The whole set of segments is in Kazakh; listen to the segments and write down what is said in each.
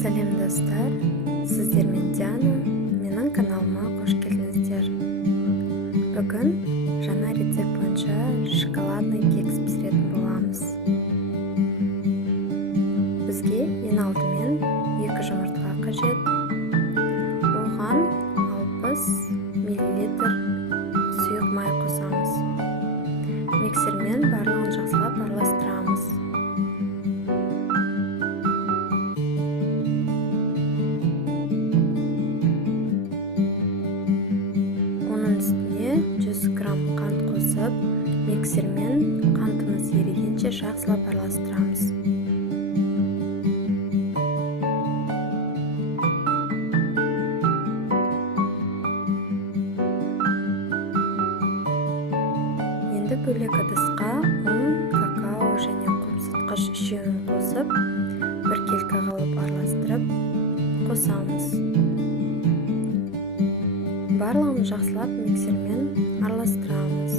Сәлем достар, сіздермен Диана, менің каналыма қош келдіңіздер. Бүгін жаңа рецепт бойынша шоколадный кекс пісіретін боламыз. Бізге ең алдымен 2 жұмыртқа қажет. Оған 60 мл сұйық май қосамыз. Миксермен барлығын жақсылап араластырамыз. Оның үстіне 100 грамм қант қосып, миксермен қантымыз ерігенше жақсылап араластырамыз. Енді бөлек ыдысқа ұн, какао және қомсытқыш үшеуін қосып, бір келкі қылып араластырып қосамыз. Барлығын жақсылап миксермен араластырамыз.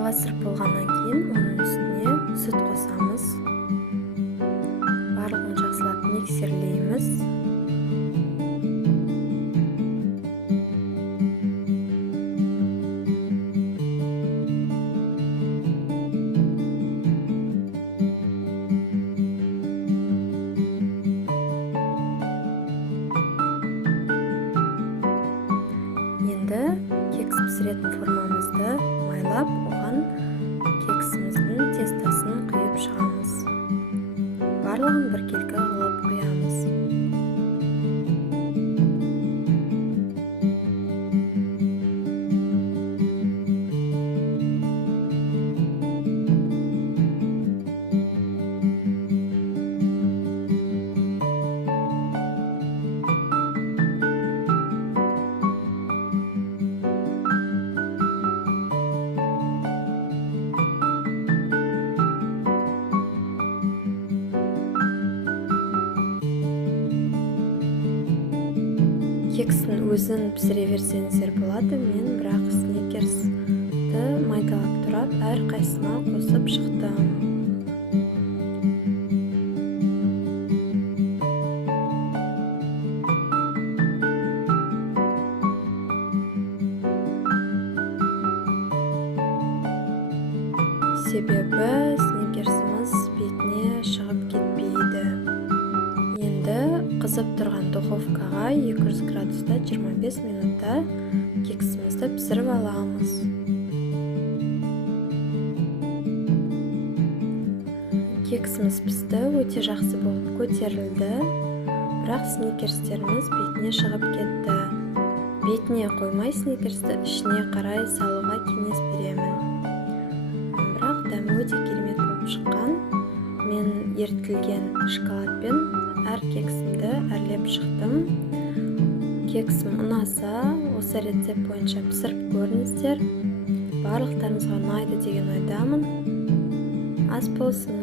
Араластырып болғаннан кейін оның үстіне сүт қосамыз. Барлығын жақсылап миксерлейміз. Енді кекс пісіретін формамызды майлап, оған кексіміздің тестасын құйып шығамыз. Барлығын бір келкі қылып құямыз. Кекстің өзін пісіре берсеңіздер болады. Мен бірақ сникерсті майдалап тұрап, әр қайсына қосып шықтым. Себебі сникерсіміз бетіне шығып кетпейді. Енді қызып тұрған духовкаға 200 градуста 25 минутта кексімізді пісіріп аламыз. Кексіміз пісті, өте жақсы болып көтерілді, бірақ сникерстеріміз бетіне шығып кетті. Бетіне қоймай сникерсті ішіне қарай салуға кеңес беремін. Бірақ дәмі өте керемет болып шыққан. Мен ерітілген шоколадпен әр кексімді әрлеп шықтым. Кексім ұнаса, осы рецепт бойынша пісіріп көріңіздер. Барлықтарыңызға ұнайды деген ойдамын. Ас болсын!